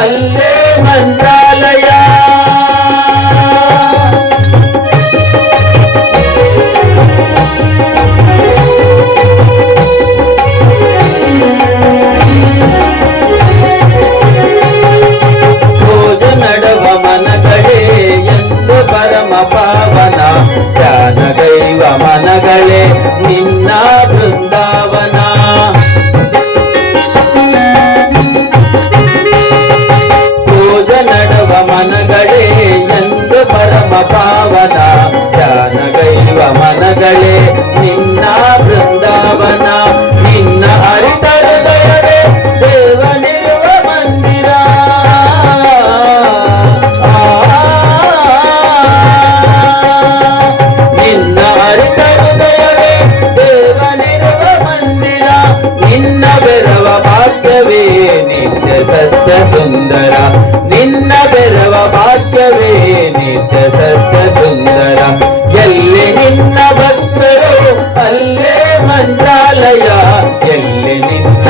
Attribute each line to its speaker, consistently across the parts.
Speaker 1: ಅಲ್ಲೇ ಮಂತ್ರಾಲಯ ಭೋಜ ನಡವ ಮನಗಳೇ ಎಂದು ಪರಮ ಪಾವನ ಧ್ಯಾನಗೈವ ಮನಗಳೇ ನಿನ್ನ ಬೃಂದಾವನ ಸುಂದರ ನಿನ್ನ ಬೆರವ ಭಾಗ್ಯವೇ ನಿತ್ಯ ಸತ್ಯ ಸುಂದರ ಎಲ್ಲಿ ನಿನ್ನ ಭಕ್ತರು ಅಲ್ಲೇ ಮಂತ್ರಾಲಯ ಎಲ್ಲಿ ನಿನ್ನ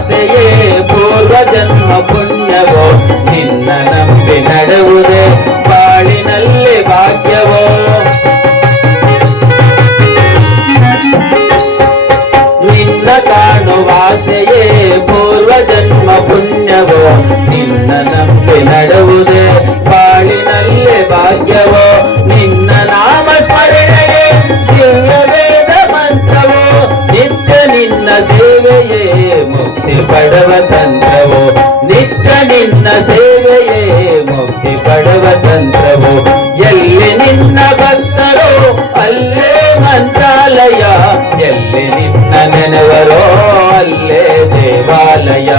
Speaker 1: ಆಸೆಯೇ ಪೂರ್ವ ಜನ್ಮ ಪುಣ್ಯವೋ ನಿನ್ನ ನಂಬಿ ನಡೆವುದೇ ಬಾಳಿನಲ್ಲಿ ಭಾಗ್ಯವೋ ನಿನ್ನ ಕಾಣುವ ಆಸೆಯೇ ಪೂರ್ವ ಜನ್ಮ ಪುಣ್ಯವೋ ನಿನ್ನ ನಂಬಿ ನಡೆವುದೇ ಬಾಳಿನಲ್ಲಿ ಭಾಗ್ಯವೋ ಪಡುವ ತಂತ್ರವು ನಿತ್ಯ ನಿನ್ನ ಸೇವೆಯೇ. ಮುಕ್ತಿ ಪಡುವ ತಂತ್ರವು ಎಲ್ಲಿ ನಿನ್ನ ಭಕ್ತರೋ, ಅಲ್ಲೇ ಮಂತ್ರಾಲಯ. ಎಲ್ಲಿ ನಿನ್ನ ನೆನವರೋ, ಅಲ್ಲೇ ದೇವಾಲಯ.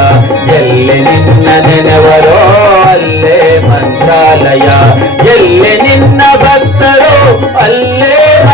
Speaker 1: ಎಲ್ಲಿ ನಿನ್ನ ನೆನವರೋ, ಅಲ್ಲೇ ಮಂತ್ರಾಲಯ. ಎಲ್ಲಿ ನಿನ್ನ ಭಕ್ತರೋ, ಅಲ್ಲೇ